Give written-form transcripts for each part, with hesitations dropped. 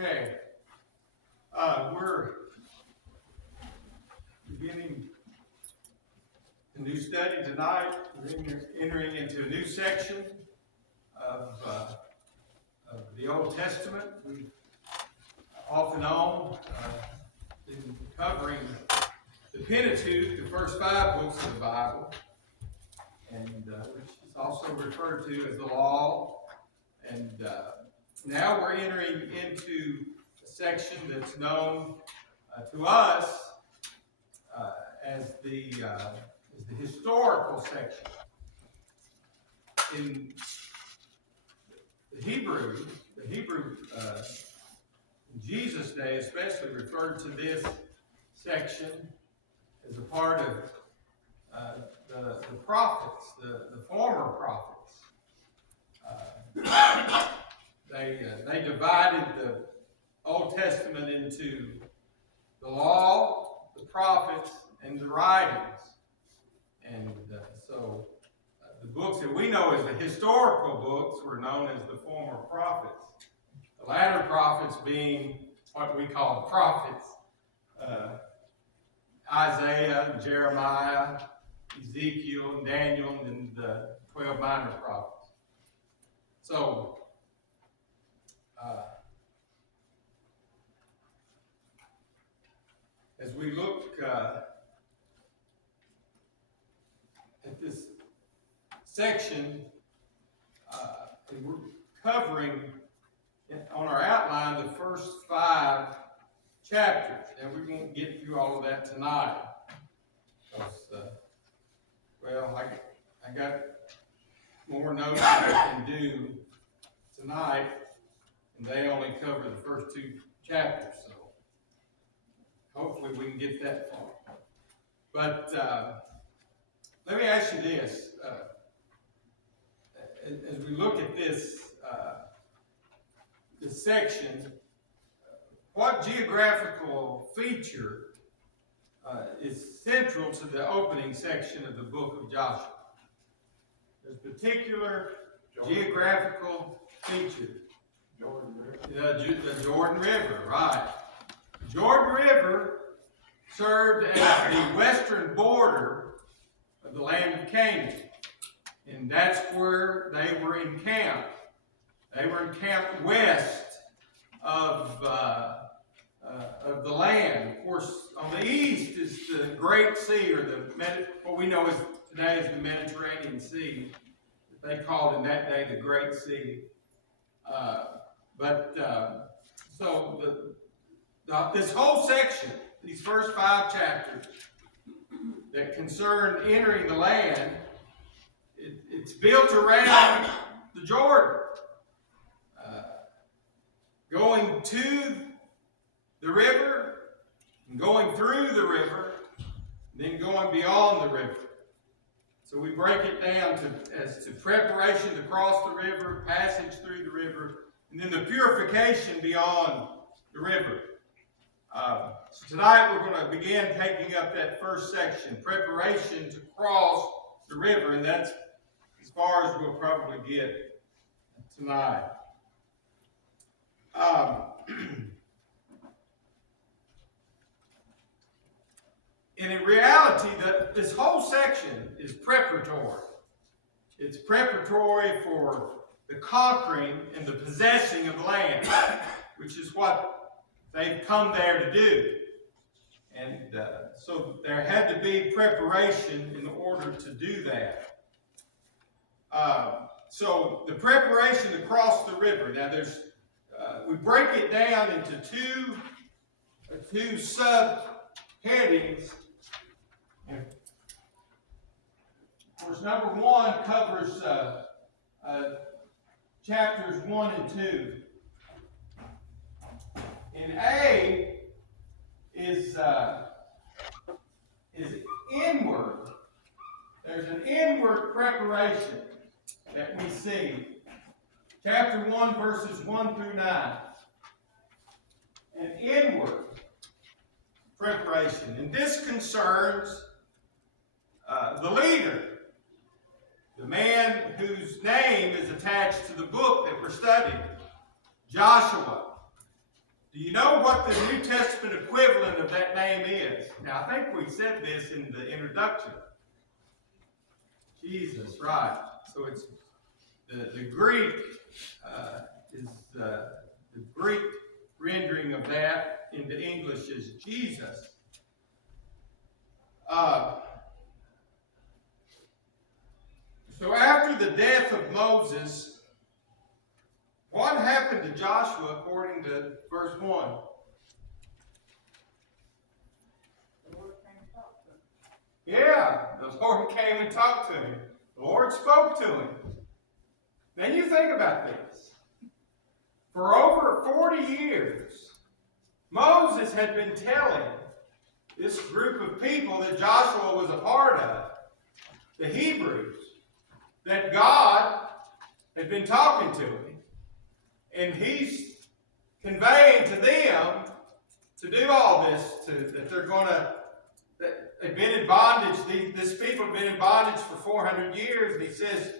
Okay. We're beginning a new study tonight. We're entering into a new section of the Old Testament. We've off and on been covering the Pentateuch, the first 5 books of the Bible, and which is also referred to as the Law. And now we're entering into a section that's known to us as the historical section. In the Hebrew in Jesus' day especially referred to this section as a part of the prophets, the former prophets. They divided the Old Testament into the law, the prophets, and the writings. And so the books that we know as the historical books were known as the former prophets. The latter prophets being what we call prophets. Isaiah, and Jeremiah, Ezekiel, and Daniel, and the 12 minor prophets. So, as we look at this section, and we're covering on our outline the first 5 chapters, and we won't get through all of that tonight. Because, I got more notes I can do tonight, and they only cover the first 2 chapters, so hopefully we can get that far. But let me ask you this. As we look at this section, what geographical feature is central to the opening section of the book of Joshua? There's particular geographical feature. Jordan River. The Jordan River, right. The Jordan River served as the western border of the land of Canaan. And that's where they were encamped. They were encamped west of the land. Of course, on the east is the Great Sea, or what we know today as the Mediterranean Sea. They called in that day the Great Sea. So this whole section, these first 5 chapters that concern entering the land, it's built around the Jordan. Going to the river, and going through the river, and then going beyond the river. So we break it down as to preparation to cross the river, passage through the river, and then the purification beyond the river. So tonight we're going to begin taking up that first section, preparation to cross the river, and that's as far as we'll probably get tonight. And in reality, this whole section is preparatory. It's preparatory for the conquering and the possessing of the land, which is what they've come there to do. And so there had to be preparation in order to do that. So the preparation to cross the river. Now we break it down into two sub-headings. And of course, number 1 covers chapters 1 and 2. And A is inward. There's an inward preparation that we see. Chapter 1, verses 1 through 9. An inward preparation. And this concerns the leader, the man whose name is attached to the book that we're studying, Joshua. Do you know what the New Testament equivalent of that name is? Now, I think we said this in the introduction. Jesus, right. So it's the Greek is the Greek rendering of that into English is Jesus. So after the death of Moses, what happened to Joshua according to verse 1? Yeah, the Lord came and talked to him. The Lord spoke to him. Now you think about this. For over 40 years, Moses had been telling this group of people that Joshua was a part of, the Hebrews, that God had been talking to him. And he's conveying to them to do all this, that they're going to, that they've been in bondage. This people have been in bondage for 400 years. And he says,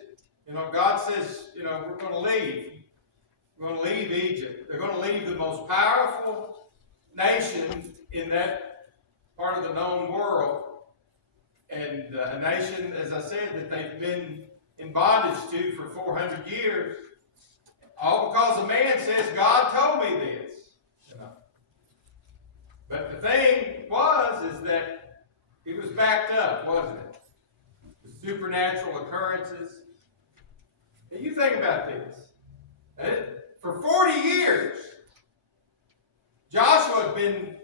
God says, we're going to leave. We're going to leave Egypt. They're going to leave the most powerful nation in that part of the known world. And a nation, as I said, that they've been in bondage to for 400 years. All because a man says, God told me this. But the thing is that it was backed up, wasn't it? The supernatural occurrences. And you think about this. For 40 years, Joshua had been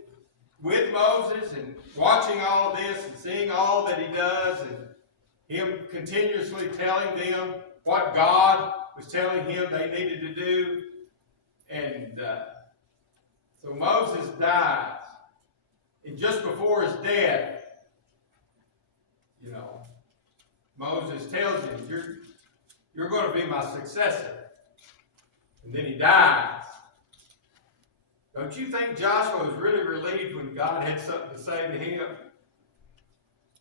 with Moses and watching all of this and seeing all that he does, and him continuously telling them what God was telling him they needed to do. And so Moses dies. And just before his death, Moses tells him, you're going to be my successor. And then he dies. Don't you think Joshua was really relieved when God had something to say to him?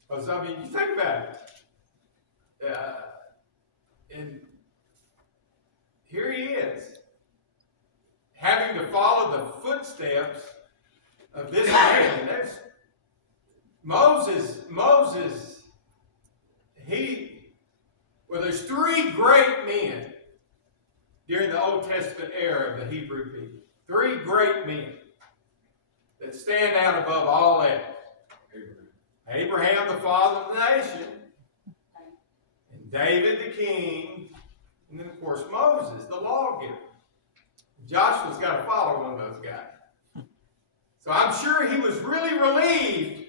Because, you think about it. And here he is, having to follow the footsteps of this man. There's Moses, there's three great men during the Old Testament era of the Hebrew people. Three great men that stand out above all else. Abraham, the father of the nation, and David, the king, and then, of course, Moses, the lawgiver. Joshua's got to follow one of those guys. So I'm sure he was really relieved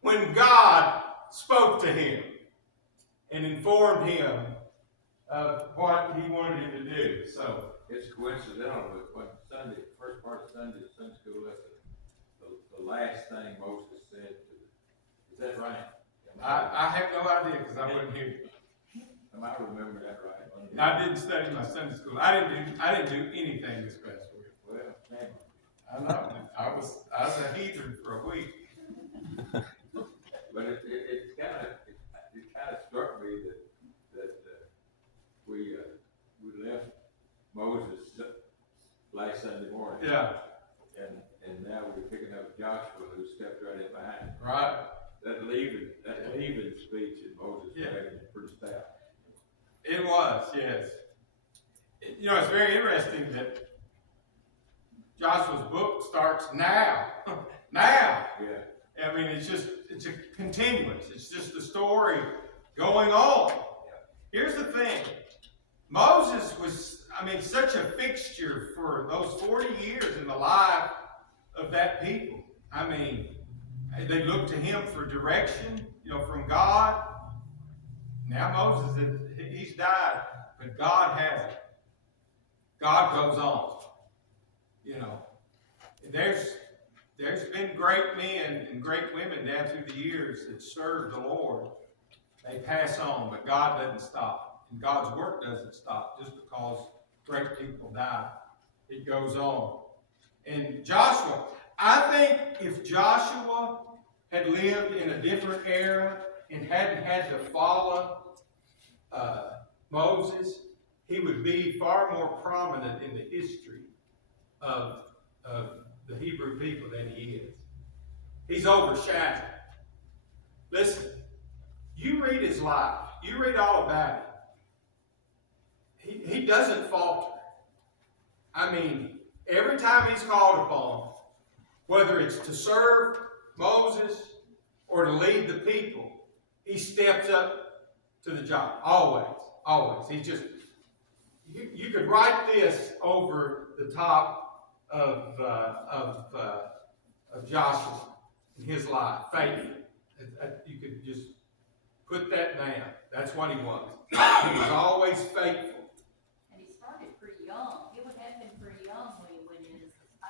when God spoke to him and informed him of what he wanted him to do. So it's coincidental with what first part of Sunday school lesson, the last thing Moses said to them. Is that right? I have no idea because I wasn't here. I might remember that right. I didn't study my Sunday school. I didn't do anything this past week. Well, man. I know. I was a heathen for a week. But it kind of struck me that we left Moses last Sunday morning. Yeah. And now we're picking up Joshua, who stepped right in behind. Right. That leaving speech in Moses was pretty stout. It was, yes. It's very interesting that Joshua's book starts now. Now. Yeah. I mean, it's a continuance. It's just a story going on. Here's the thing. Moses was, such a fixture for those 40 years in the life of that people. They looked to him for direction, from God. Now Moses, he's died, but God hasn't. God goes on. There's been great men and great women down through the years that served the Lord. They pass on, but God doesn't stop. And God's work doesn't stop just because great people die. It goes on. And Joshua, I think if Joshua had lived in a different era and hadn't had to follow Moses, he would be far more prominent in the history of the fewer people than he is. He's overshadowed. Listen, you read his life. You read all about it. He doesn't falter. I mean, every time he's called upon, whether it's to serve Moses or to lead the people, he steps up to the job. Always. Always. He just, you could write this over the top of Joshua in his life. Faithful. You could just put that down. That's what he was. He was always faithful. And he started pretty young. It would have been pretty young when he went in as a spy.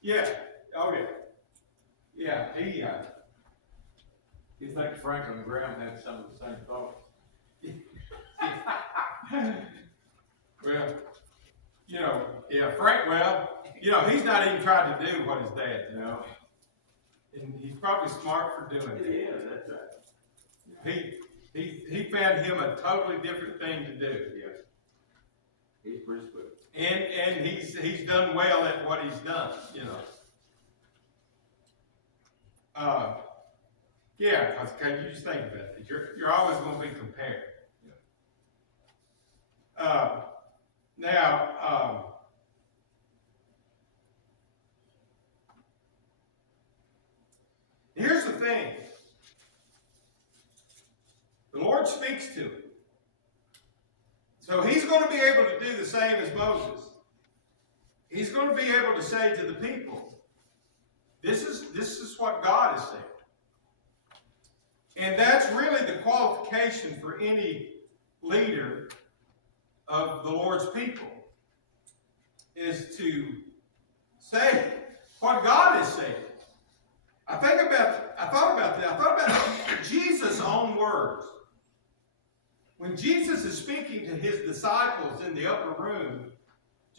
Yeah. Oh, yeah. Yeah, You think Franklin Graham had some of the same thoughts? well, he's not even trying to do what his dad did. No. And he's probably smart for doing it. Yeah, that's right. He found him a totally different thing to do. Yes. He's pretty swift. And he's done well at what he's done, Yeah, because you just think about it. You're always going to be compared. Now, here's the thing. The Lord speaks to him. So he's going to be able to do the same as Moses. He's going to be able to say to the people, this is what God has said. And that's really the qualification for any leader of the Lord's people, is to say what God has said. I thought about Jesus' own words. When Jesus is speaking to his disciples in the upper room,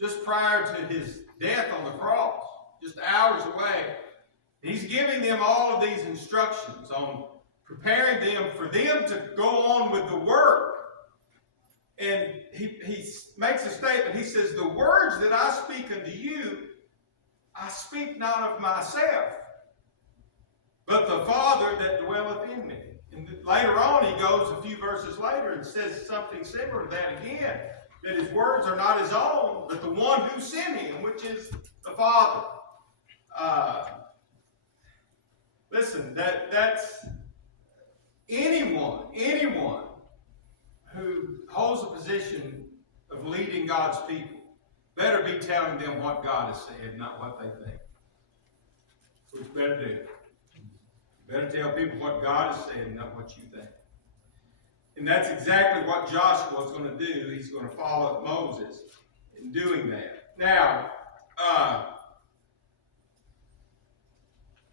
just prior to his death on the cross, just hours away, he's giving them all of these instructions on preparing them for them to go on with the work. And he makes a statement. He says, the words that I speak unto you, I speak not of myself, but the Father that dwelleth in me. And later on, he goes a few verses later and says something similar to that again, that his words are not his own, but the one who sent him, which is the Father. Listen, that's anyone who holds a position of leading God's people better be telling them what God has said, not what they think. Which you better do. You better tell people what God has said, not what you think. And that's exactly what Joshua is going to do. He's going to follow Moses in doing that. Now,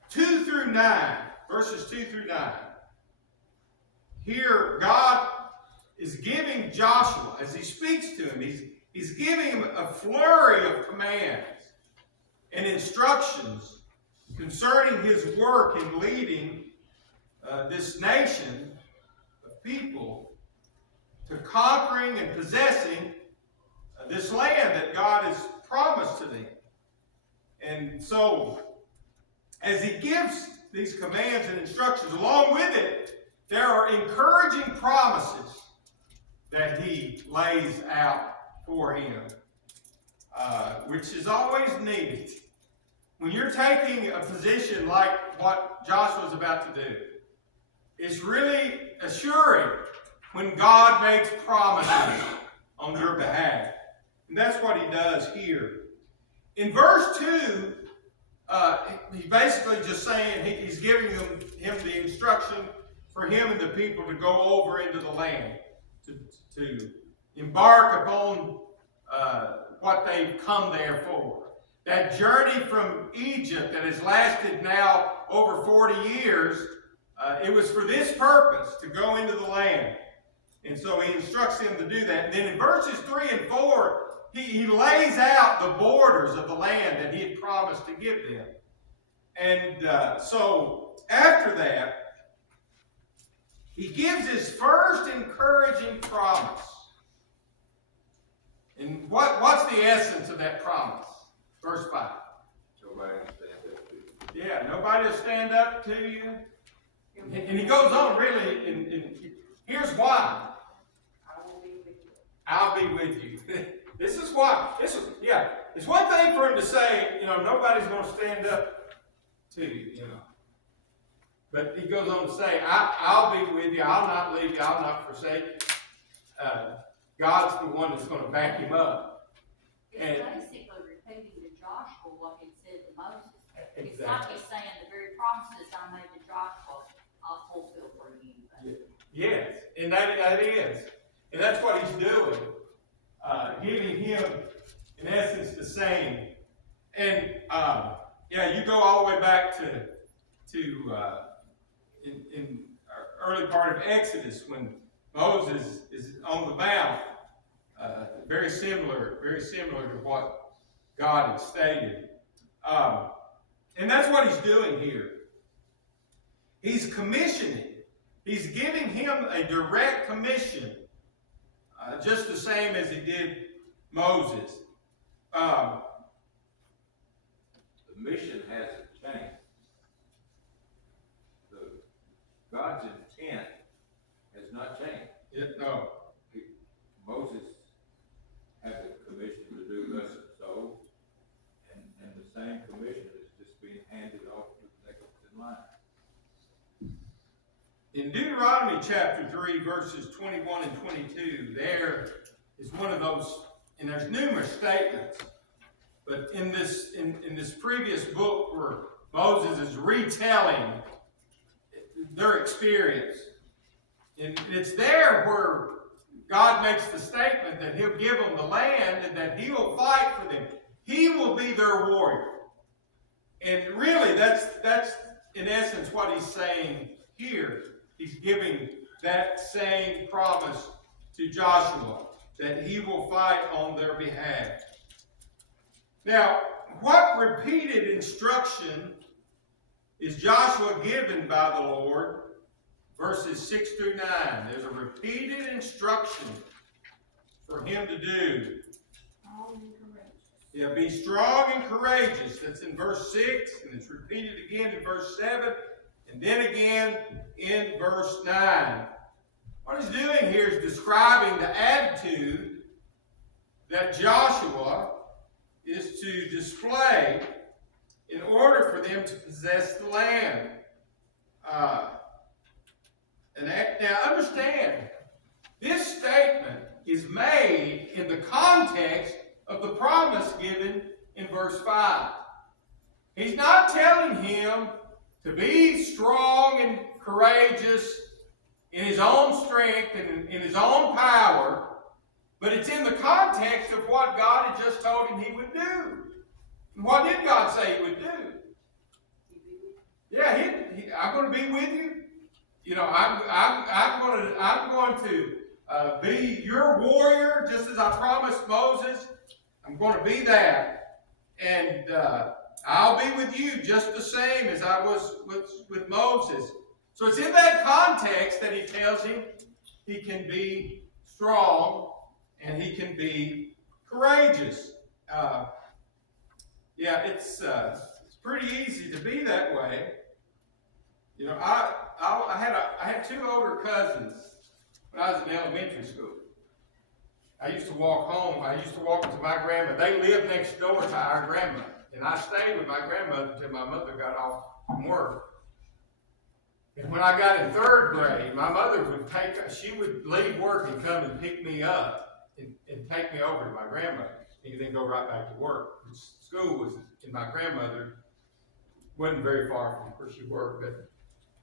2 through 9, verses 2 through 9. Here, God is giving Joshua, as he speaks to him, he's giving him a flurry of commands and instructions concerning his work in leading this nation of people to conquering and possessing this land that God has promised to them. And so, as he gives these commands and instructions, along with it, there are encouraging promises that he lays out for him, which is always needed. When you're taking a position like what Joshua's about to do, it's really assuring when God makes promises on your behalf. And that's what he does here. In verse 2, he's basically just saying he's giving him the instruction for him and the people to go over into the land, to embark upon what they've come there for. That journey from Egypt that has lasted now over 40 years, it was for this purpose, to go into the land. And so he instructs them to do that. And then in verses 3 and 4, he lays out the borders of the land that he had promised to give them. And so after that, he gives his first encouraging promise. And what's the essence of that promise? Verse 5. So I understand that too. nobody will stand up to you. And he goes on really, and here's why. I will be with you. I'll be with you. This is why. It's one thing for him to say, nobody's going to stand up to you, But he goes on to say, I'll be with you. I'll not leave you. I'll not forsake you. God's the one that's going to back him up. It's And- basically repeating to Joshua what he said to Moses. It's like Exactly. he's saying the very promises I made to Joshua, I'll fulfill for you. Yes, and that is. And that's what he's doing. Giving him, in essence, the same. And, you go all the way back to in early part of Exodus when Moses is on the mount. Very similar to what God had stated. And that's what he's doing here. He's commissioning. He's giving him a direct commission, just the same as he did Moses. The mission hasn't changed. God's intent has not changed. No. Moses had the commission to do thus and so, and the same commission is just being handed off to the next in line. In Deuteronomy chapter 3, verses 21 and 22, there is one of those, and there's numerous statements, but in this previous book where Moses is retelling their experience, and it's there where God makes the statement that he'll give them the land and that he will fight for them. He will be their warrior. And really, that's in essence what he's saying here. He's giving that same promise to Joshua, that he will fight on their behalf. Now, what repeated instruction is Joshua given by the Lord? Verses 6 through 9. There's a repeated instruction for him to do. Be strong and courageous. That's in verse 6, and it's repeated again in verse 7, and then again in verse 9. What he's doing here is describing the attitude that Joshua is to display in order for them to possess the land. Now understand, this statement is made in the context of the promise given in verse 5. He's not telling him to be strong and courageous in his own strength and in his own power, but it's in the context of what God had just told him he would do. And what did God say he would do? Yeah, I'm going to be with you. I'm going to be your warrior, just as I promised Moses. I'm going to be that, and I'll be with you just the same as I was with Moses. So it's in that context that he tells him he can be strong and he can be courageous. It's pretty easy to be that way. I had two older cousins when I was in elementary school. I used to walk home. I used to walk to my grandma. They lived next door to our grandma, and I stayed with my grandmother until my mother got off from work. And when I got in third grade, my mother she would leave work and come and pick me up and take me over to my grandmother, and then go right back to work. School was in my grandmother, wasn't very far from where she worked, but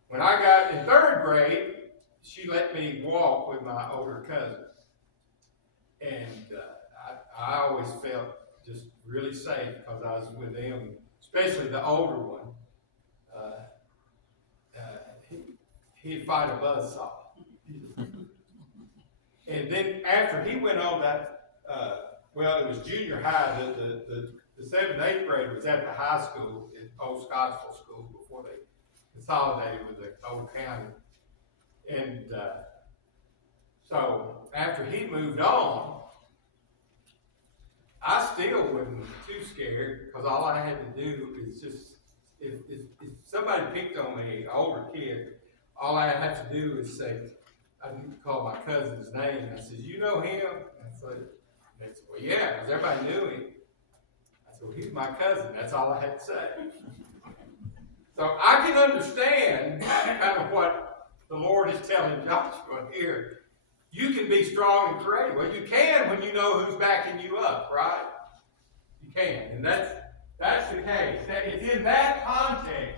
when I got in third grade, she let me walk with my older cousins. And I always felt just really safe because I was with them, especially the older one. He'd fight a buzzsaw. And then after he went on that, it was junior high. The 7th and 8th grade was at the high school, at Old Scottsville School, before they consolidated with the old county. And so after he moved on, I still wasn't too scared because all I had to do is just if somebody picked on me, an older kid, all I have to do is say, I call my cousin's name, and I says, you know him? I said, they said, well, yeah, because everybody knew him. I said, well, he's my cousin. That's all I had to say. So I can understand kind of what the Lord is telling Joshua here. You can be strong and courageous. Well, you can when you know who's backing you up, right? You can, and that's the case. It's in that context.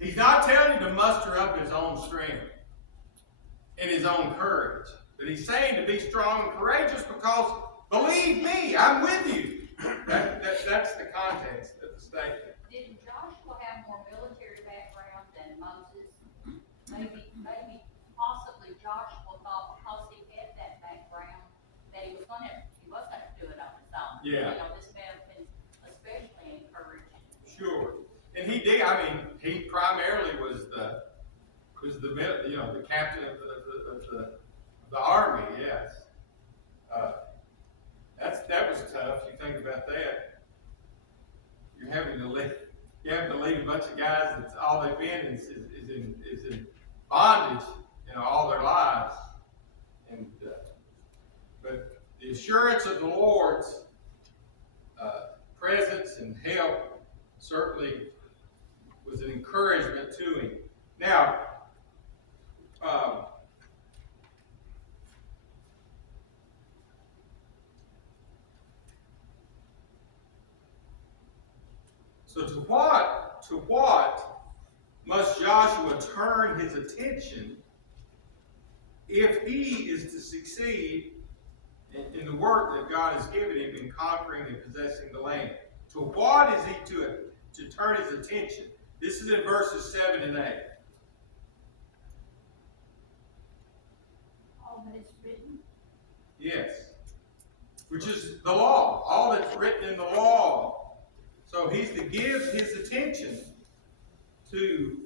He's not telling you to muster up his own strength and his own courage, but he's saying to be strong and courageous because, believe me, I'm with you. That's the context of the statement. Did Joshua have more military background than Moses? Maybe possibly Joshua thought because he had that background that he was gonna do it on his own. Yeah. You know, this may have been especially encouraging. Sure. And he did, I mean, he primarily was the captain of the army, yes. That was tough. You think about that. You having to lead a bunch of guys that's all they've been is in bondage, all their lives. And but the assurance of the Lord's presence and help certainly was an encouragement to him. Now, so to what must Joshua turn his attention if he is to succeed in the work that God has given him in conquering and possessing the land? To what is he to turn his attention? This is in verses 7 and 8. All that is written. Yes. Which is the law. All that's written in the law. So he's to give his attention to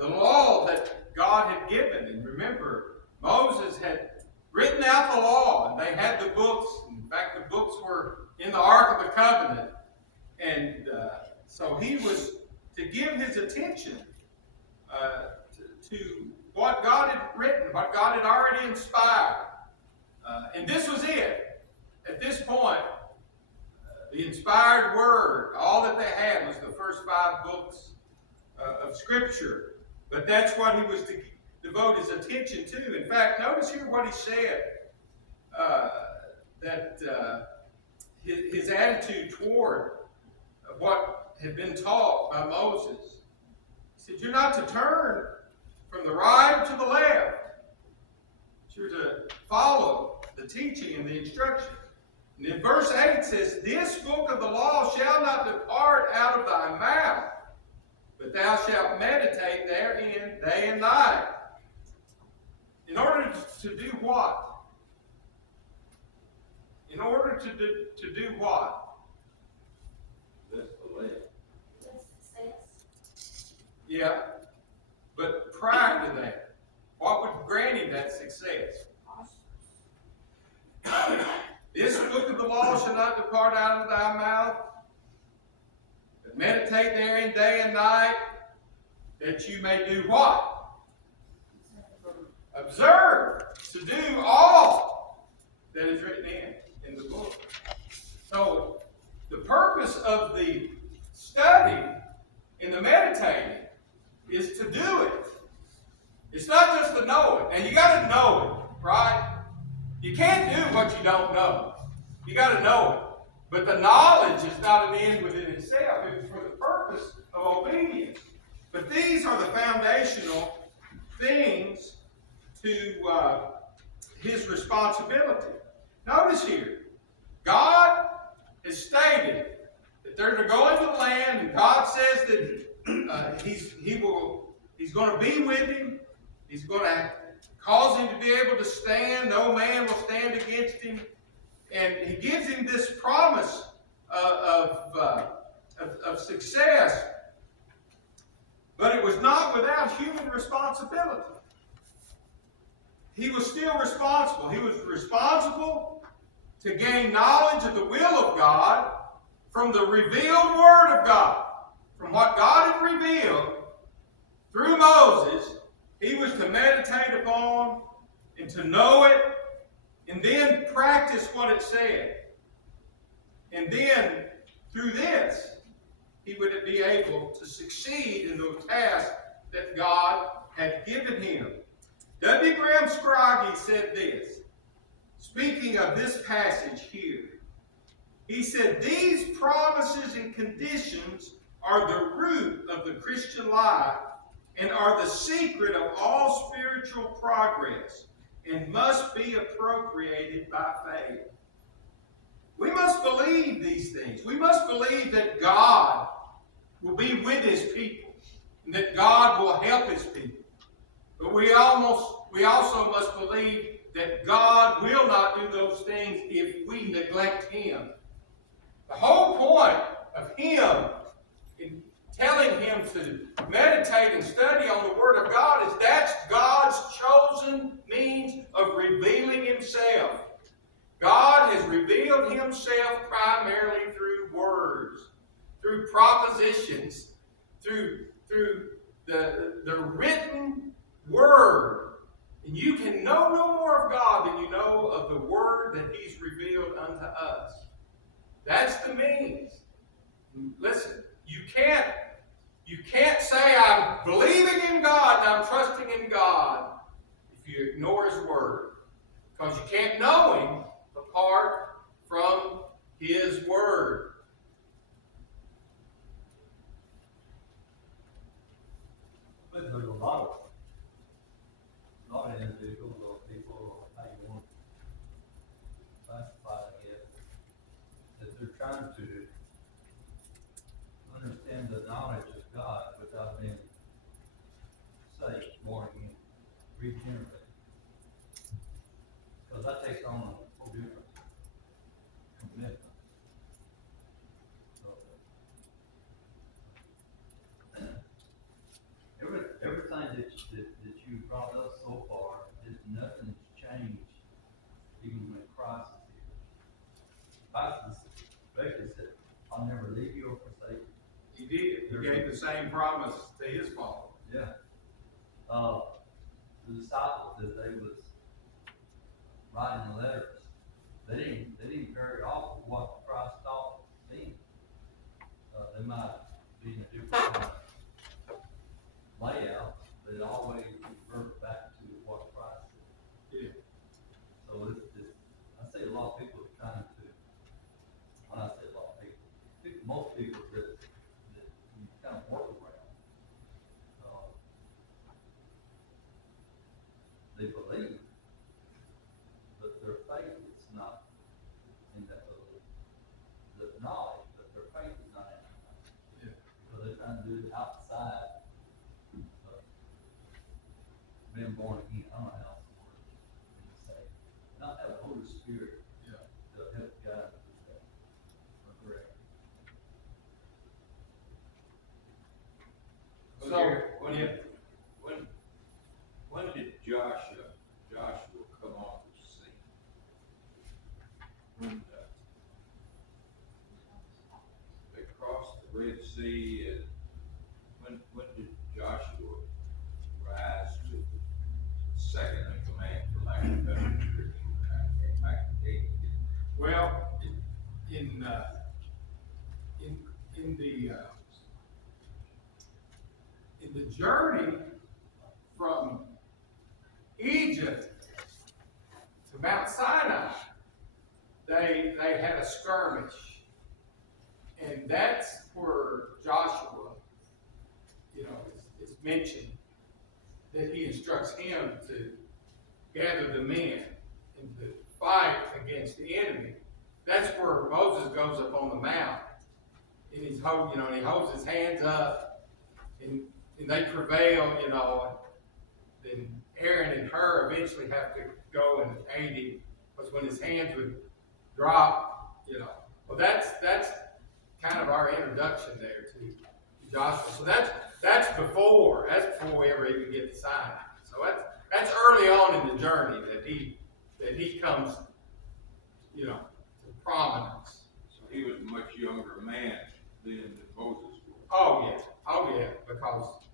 the law that God had given. And remember, Moses had written out the law, and they had the books. In fact, the books were in the Ark of the Covenant. And so he was to give his attention to what God had written, what God had already inspired. And this was it. At this point, the inspired word, all that they had was the first 5 books of Scripture. But that's what he was to devote his attention to. In fact, notice here what he said, that his attitude toward what had been taught by Moses. He said, you're not to turn from the right or to the left. You're to follow the teaching and the instruction. And in verse 8 says, this book of the law shall not depart out of thy mouth, but thou shalt meditate therein day and night. In order to do what? In order to do what? That's the land. That's success. Yeah. But prior to that, what would grant him that success? This book of the law shall not depart out of thy mouth, but meditate therein day and night, that you may do what? Observe to do all that is written in the book. So the purpose of the study and the meditating is to do it. It's not just to know it. And you got to know it, right? You can't do what you don't know. You got to know it. But the knowledge is not an end within itself. It is for the purpose of obedience. But these are the foundational things to his responsibility. Notice here, God has stated that they're to go into the land, and God says that He's going to be with him. He's going to cause him to be able to stand. No man will stand against him. And he gives him this promise of success. But it was not without human responsibility. He was still responsible. He was responsible to gain knowledge of the will of God from the revealed Word of God, from what God had through Moses, he was to meditate upon and to know it, and then practice what it said. And then, through this, he would be able to succeed in the task that God had given him. W. Graham Scroggie said this, speaking of this passage here. He said, these promises and conditions are the root of the Christian life and are the secret of all spiritual progress and must be appropriated by faith. We must believe these things. We must believe that God will be with his people and that God will help his people. But we also must believe that God will not do those things if we neglect him. The whole point of him in telling him to meditate and study on the Word of God is that's God's chosen means of revealing himself. God has revealed himself primarily through words, through propositions, through the written Word. And you can know no more of God than you know of the Word that he's revealed unto us. That's the means. Listen, you can't say I'm believing in God and I'm trusting in God if you ignore his Word. Because you can't know him apart from his Word. But there's a lot of individuals or people, or how you want to classify it, that they're trying to understand the knowledge of God without being saved, born again, regenerated. Because that takes on a whole different commitment. So, everything that you brought up so far, nothing's changed, even when Christ is here. Christ basically said, I'll never leave you or forsake you. He did. He gave the same promise to his followers. Yeah. The disciples, as they was writing the letters, they didn't carry off what Christ taught them. They might be in a different kind of layout, but it always revert back to what Christ said. Yeah. So I see a lot of people are trying to, when I say a lot of people, most people that you kind of work around, they believe, but their faith is not in that belief. The knowledge, but their faith is not in that. Yeah. So they're trying to do it outside of being born again. I don't know how else to word it. Say, not have the Holy Spirit Yeah. to help guide them through that. Correct. So, when did Joshua come on the scene? When they crossed the Red Sea, and when did Joshua rise to the second in command, for lack of a better description? Back in the 80s. well, in the journey from Egypt to Mount Sinai, they had a skirmish, and that's where Joshua, is mentioned that he instructs him to gather the men and to fight against the enemy. That's where Moses goes up on the mount, and he holds his hands up, and they prevail, then Aaron and Hur eventually have to go and aid him, because when his hands would drop, well, that's kind of our introduction there to Joshua. So that's before we ever even get to Sinai. So that's early on in the journey that he comes, to prominence. So he was a much younger man than Moses was. Oh yeah, because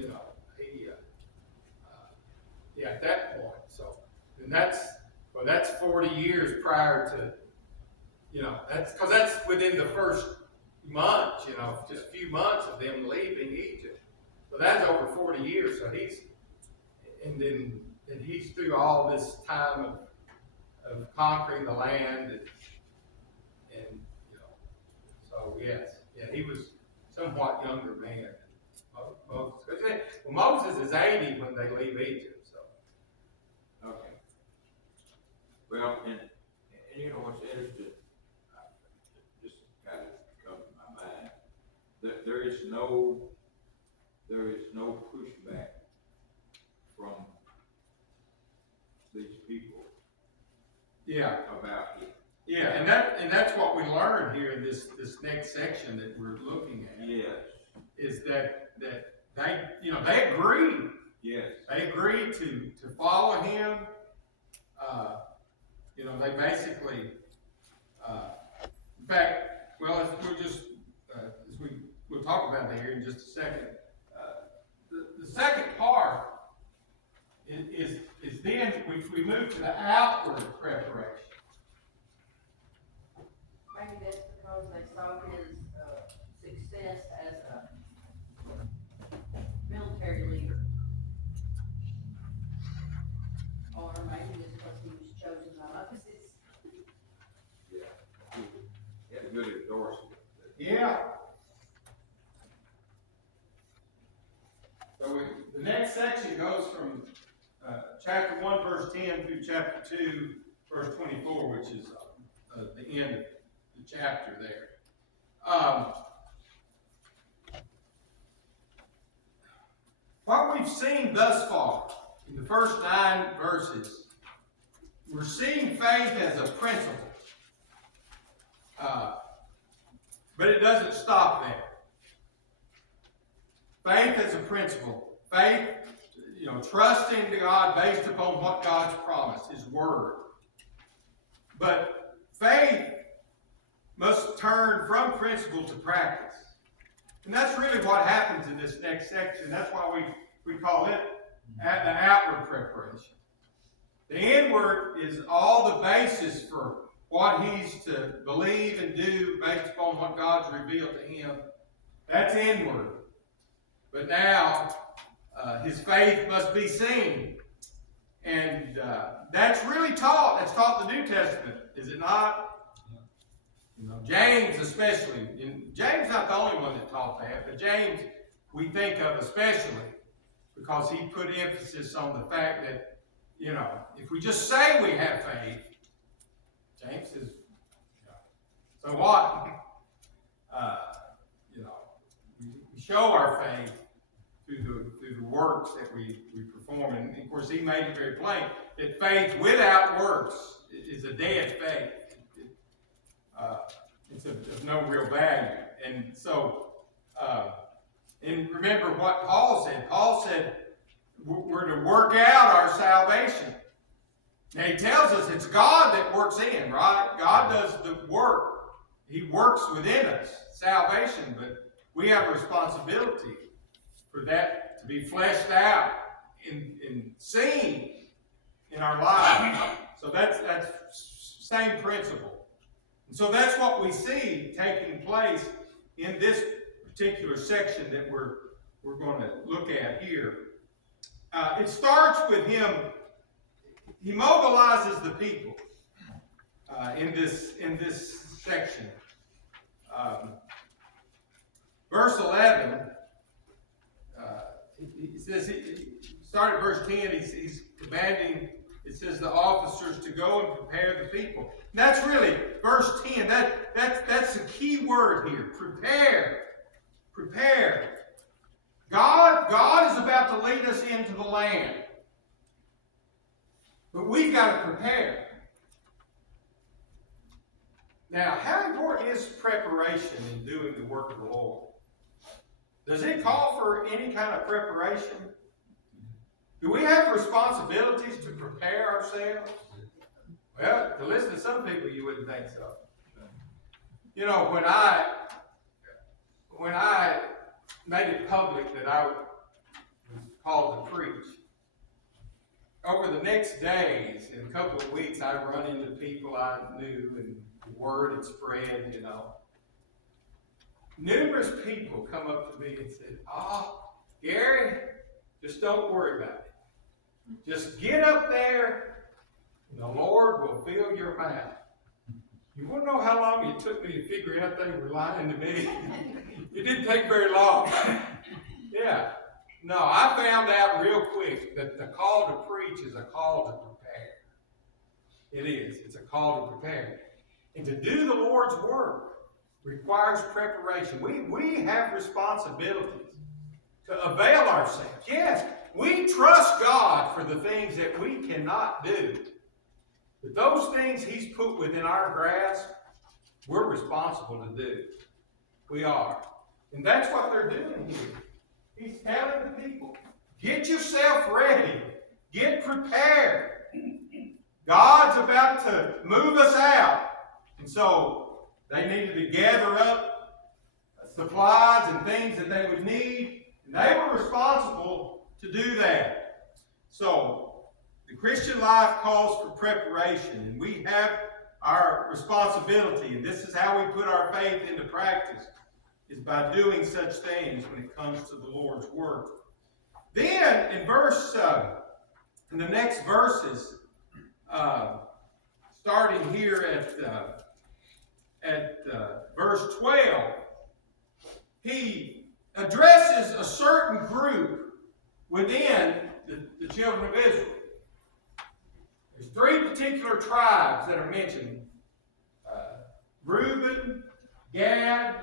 you know, yeah, at that point, so, and that's 40 years prior to, you know, that's within the first months, you know, just a few months of them leaving Egypt. So that's over 40 years, so and he's through all this time of conquering the land, and you know, so yes, yeah, he was somewhat younger man than Moses. Well, Moses is 80 when they leave Egypt, so. Okay. Well, and you know what's interesting, just kind of come to my mind, that there is no pushback from these people Yeah. about it. Yeah, and that's what we learned here in this next section that we're looking at. Yes, Is that they, you know, they agreed. yes. They agreed to follow him. You know, they basically, in fact, well, we'll talk about that here in just a second. The second part is then we move to the outward preparation. Maybe that's because they saw his, success as a military leader. Or maybe it's because he was chosen by Moses. Yeah. He had a good endorsement. Yeah. So the next section goes from chapter 1, verse 10 through chapter 2, verse 24, which is the end of the chapter there. What we've seen thus far in the first 9 verses, we're seeing faith as a principle. But it doesn't stop there. Faith as a principle. Faith, you know, trusting to God based upon what God's promised, His Word. But faith must turn from principle to practice. And that's really what happens in this next section. That's why we call it the outward preparation. The inward is all the basis for what he's to believe and do based upon what God's revealed to him. That's inward. But now, his faith must be seen. And that's really taught. That's taught in the New Testament, is it not? You know, James especially. And James not the only one that taught that, but James we think of especially because he put emphasis on the fact that, you know, if we just say we have faith, James says, so what? You know, we show our faith through the works that we perform. And of course, he made it very plain that faith without works is a dead faith. It's of no real value. And so, and remember what Paul said. Paul said we're to work out our salvation. Now he tells us it's God that works in, right? God does the work. He works within us, salvation, but we have a responsibility for that to be fleshed out and seen in our lives. So that's same principle. And so that's what we see taking place in this particular section that we're going to look at here. It starts with him. He mobilizes the people in this section. Verse 11. He says, he started at verse 10, he's commanding, it says, the officers to go and prepare the people. And that's really, verse 10, that's the key word here. Prepare. Prepare. God is about to lead us into the land. But we've got to prepare. Now, how important is preparation in doing the work of the Lord? Does it call for any kind of preparation? Do we have responsibilities to prepare ourselves? Well, to listen to some people, you wouldn't think so. You know, when I made it public that called to preach. Over the next days, in a couple of weeks, I run into people I knew, and the word had spread, you know. Numerous people come up to me and said, Gary, just don't worry about it. Just get up there, and the Lord will fill your mouth. You want to know how long it took me to figure out they were lying to me? It didn't take very long. Yeah. No, I found out real quick that the call to preach is a call to prepare. It is. It's a call to prepare. And to do the Lord's work requires preparation. We have responsibilities to avail ourselves. Yes, we trust God for the things that we cannot do. But those things He's put within our grasp, we're responsible to do. We are. And that's what they're doing here. He's telling the people, get yourself ready. Get prepared. God's about to move us out. And so they needed to gather up supplies and things that they would need. And they were responsible to do that. So the Christian life calls for preparation. And we have our responsibility. And this is how we put our faith into practice, is by doing such things when it comes to the Lord's work. Then, in the next verses, starting here at verse 12, he addresses a certain group within the children of Israel. There's three particular tribes that are mentioned: Reuben, Gad,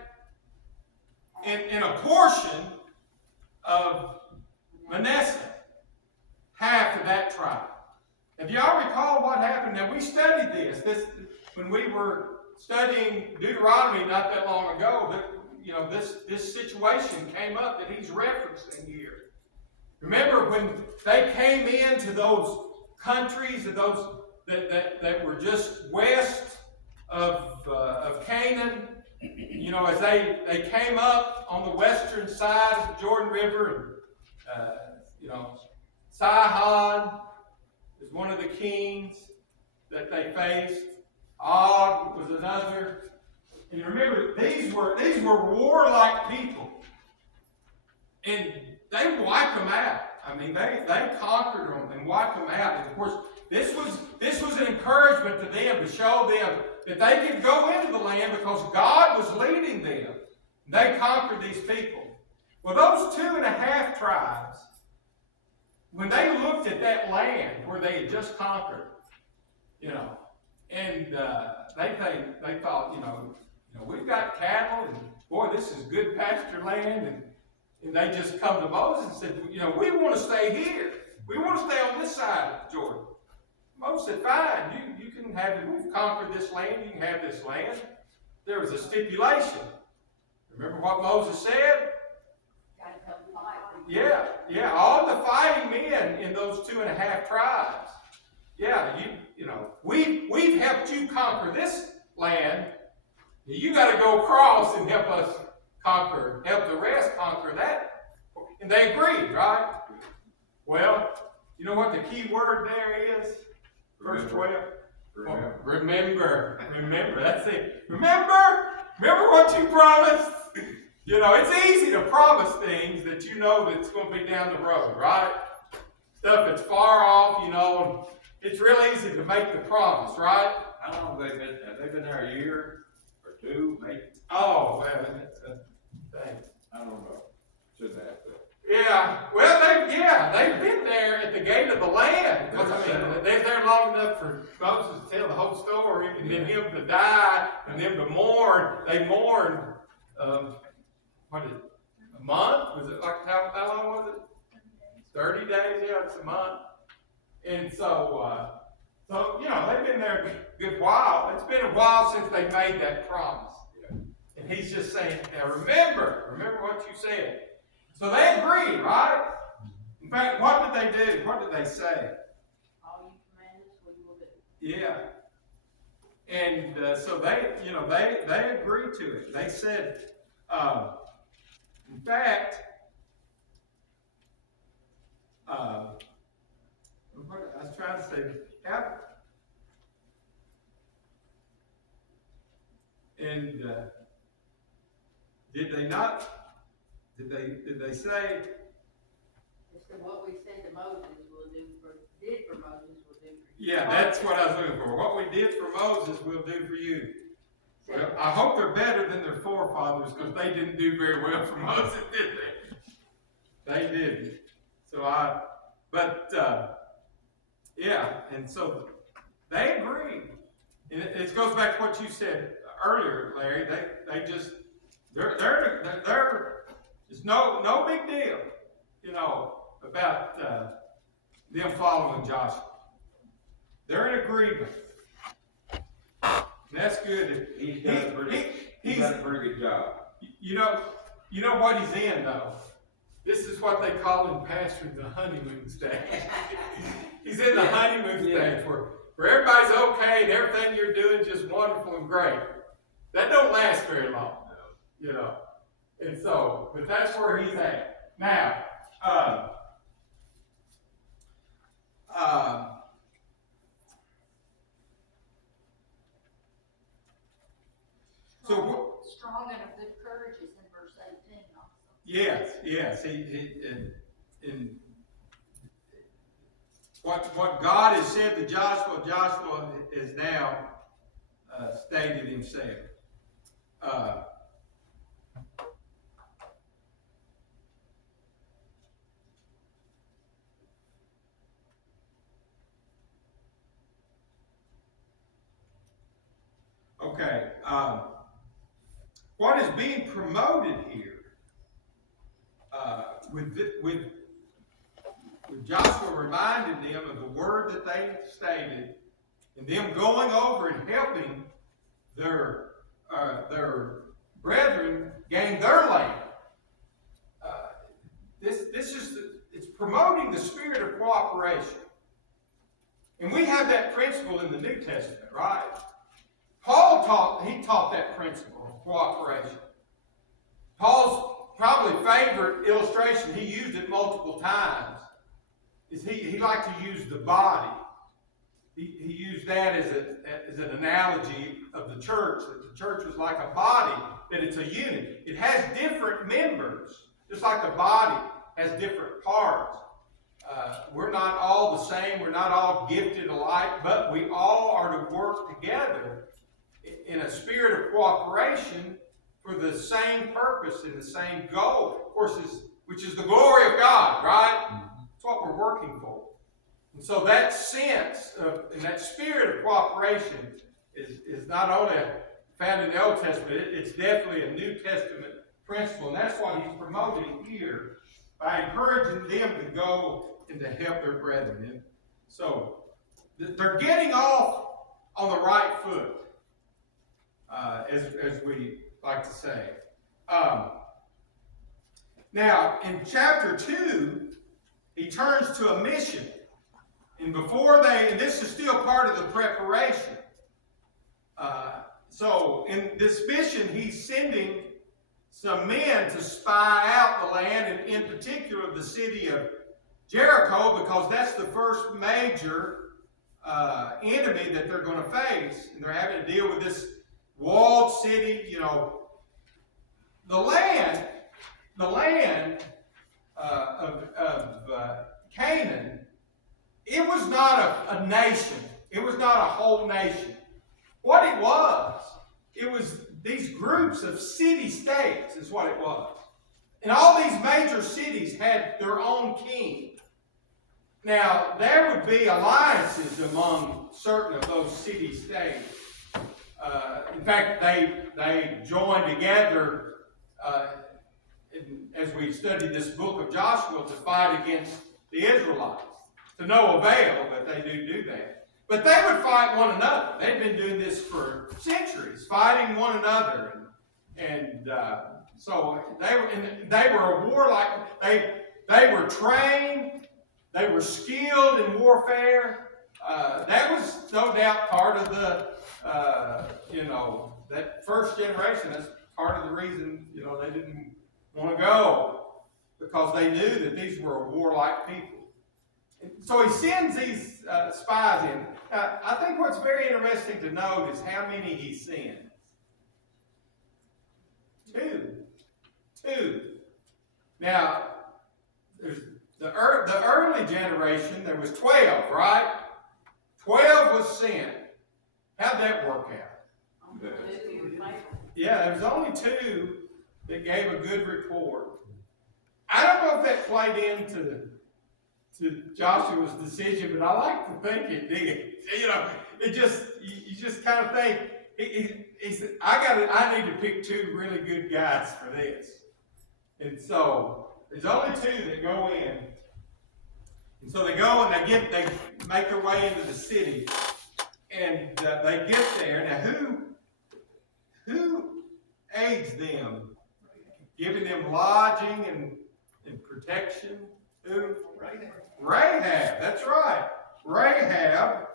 and a portion of Manasseh, half of that tribe. If y'all recall what happened, now we studied this when we were studying Deuteronomy not that long ago. This situation came up that he's referencing here. Remember when they came into those countries, those that were just west of Canaan. As they came up on the western side of the Jordan River, and, Sihon is one of the kings that they faced. Og was another. And remember, these were warlike people. And they wiped them out. I mean, they conquered them and wiped them out. And of course, this was an encouragement to them, to show them that they could go into the land because God was leading them. They conquered these people. Well, those 2.5 tribes, when they looked at that land where they had just conquered, and they thought, we've got cattle, and boy, this is good pasture land, and they just come to Moses and said, we want to stay here. We want to stay on this side of Jordan. Moses said, fine, you can have it. We've conquered this land. You can have this land. There was a stipulation. Remember what Moses said? Gotta come fight. Yeah. All the fighting men in those 2.5 tribes. Yeah, we've helped you conquer this land. You got to go across and help the rest conquer that. And they agreed, right? Well, you know what the key word there is? Verse 12. Remember. That's it. Remember what you promised. It's easy to promise things that you know that's going to be down the road, right? Stuff that's far off, it's real easy to make the promise, right? How long have they been? Have they been there a year or two, maybe? Oh, well, thanks. I don't know. Shouldn't have to. Yeah, well, they've been there at the gate of the land. They're there long enough for Moses to tell the whole story, and then him to die, and them to mourn. They mourned, a month? Was it like, how long was it? 30 days, yeah, it's a month. And so they've been there a good while. It's been a while since they made that promise. And he's just saying, now remember what you said. So they agreed, right? In fact, what did they do? What did they say? All you command us, we will do. Yeah. And so they agreed to it. They said, in fact, they haven't. And, did they not, did they say, It's what we said to Moses did for Moses will do for you. yeah, that's what I was looking for. What we did for Moses, we'll do for you. Well, I hope they're better than their forefathers, because they didn't do very well for Moses, did they? They didn't. So yeah, and so they agree. And it goes back to what you said earlier, Larry. They just, it's no big deal, you know, about them following Joshua. They're in agreement. And that's good. He's done a pretty good job. You know what he's in though. This is what they call in pastoring the honeymoon stage. He's in the honeymoon stage where everybody's okay and everything you're doing is just wonderful and great. That don't last very long, you know. And so, but that's where he's at. Now, Strong and of good courage is in verse 18 also. yes, and what God has said to Joshua, Joshua has now stated himself. Okay, what is being promoted here with Joshua reminding them of the word that they stated, and them going over and helping their brethren gain their land. It's promoting the spirit of cooperation, and we have that principle in the New Testament, right? Paul taught that principle of cooperation. Paul's probably favorite illustration, he used it multiple times, is he liked to use the body. He used that as an analogy of the church, that the church was like a body, that it's a unit. It has different members, just like the body has different parts. We're not all the same, we're not all gifted alike, but we all are to work together in a spirit of cooperation for the same purpose and the same goal, of course, which is the glory of God, right? That's what we're working for. And so that sense and that spirit of cooperation is not only found in the Old Testament, it's definitely a New Testament principle, and that's what he's promoting here by encouraging them to go and to help their brethren. And so they're getting off on the right foot. As we like to say. Now, in chapter 2, he turns to a mission. And and this is still part of the preparation. So, in this mission, he's sending some men to spy out the land, and in particular the city of Jericho, because that's the first major enemy that they're going to face. And they're having to deal with this walled city, you know. The land of Canaan, it was not a nation. It was not a whole nation. What it was these groups of city-states is what it was. And all these major cities had their own king. Now, there would be alliances among certain of those city-states. In fact, they joined together, as we studied this book of Joshua, to fight against the Israelites. To no avail, but they do that. But they would fight one another. They'd been doing this for centuries, fighting one another. And so they were a warlike, they were trained, they were skilled in warfare. That was no doubt part of the that first generation. That's part of the reason, they didn't want to go, because they knew that these were a warlike people. So he sends these spies in. Now, I think what's very interesting to note is how many he sends. Two. Now, there's the early generation, there was 12, right? 12 was sent. How'd that work out? Yeah, there was only 2 that gave a good report. I don't know if that played into Joshua's decision, but I like to think it did. You know, it just, you just kind of think, he said, I need to pick 2 really good guys for this. And so, there's only 2 that go in. And so they go and they make their way into the city. And they get there. Now, who aids them? Giving them lodging and protection? Who? Rahab, that's right. Rahab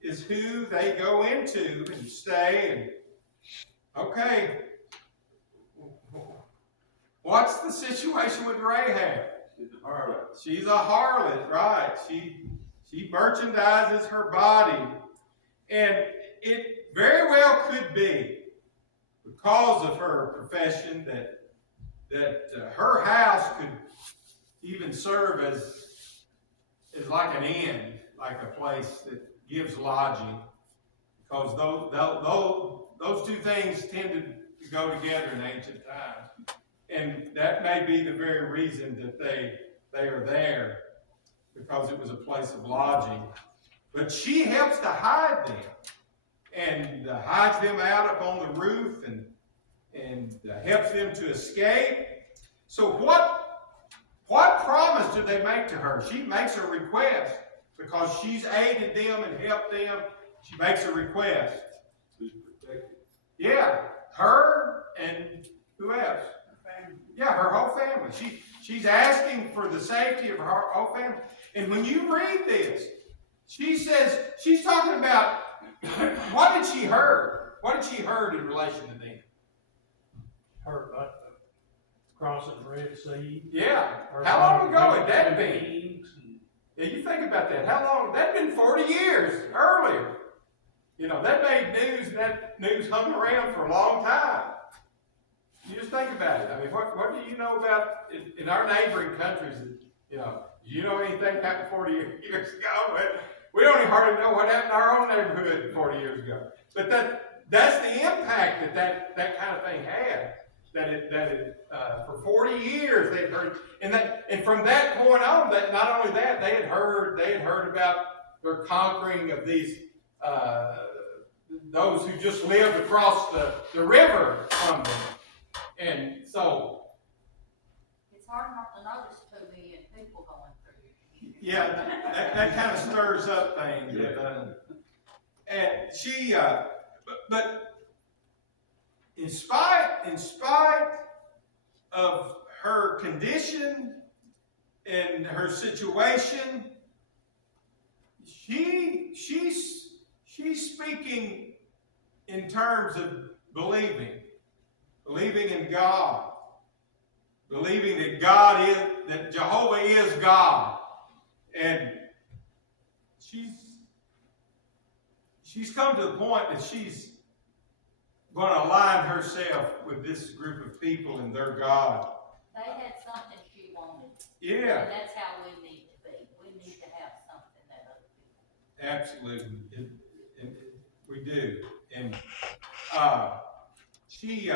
is who they go into and stay and, okay, what's the situation with Rahab? She's a harlot. She's a harlot, right. She merchandises her body. And it very well could be, because of her profession, that her house could even serve as like an inn, like a place that gives lodging, because those 2 things tended to go together in ancient times, and that may be the very reason that they are there, because it was a place of lodging. But she helps to hide them, and hides them out up on the roof, and helps them to escape. So what promise do they make to her? She makes a request, because she's aided them and helped them. She makes a request. Who's protected? Yeah, her and who else? Her family. Yeah, her whole family. She's asking for the safety of her whole family. And when you read this, she says, she's talking about, what did she heard? What did she heard in relation to them? Heard about the crossing the Red Sea. Yeah. Heard How about long ago had that the been? kings and- Yeah, you think about that. How long? That'd been 40 years earlier. You know, that made news, and that news hung around for a long time. You just think about it. I mean, what do you know about in our neighboring countries? You know, do you know anything happened 40 years ago? But we don't even hardly know what happened in our own neighborhood 40 years ago. But that's the impact that kind of thing had. For 40 years they had heard, and from that point on, that not only that, they had heard about their conquering of these those who just lived across the river from them. And so, It's hard not to notice 2 million people going through. yeah, that kind of stirs up things. And she, but in spite of her condition and her situation, she's speaking in terms of believing in God, believing that Jehovah is God, and she's come to the point that she's going to align herself with this group of people and their God. They had something she wanted. Yeah, And that's how we need to be. We need to have something that other people. absolutely. We do. And she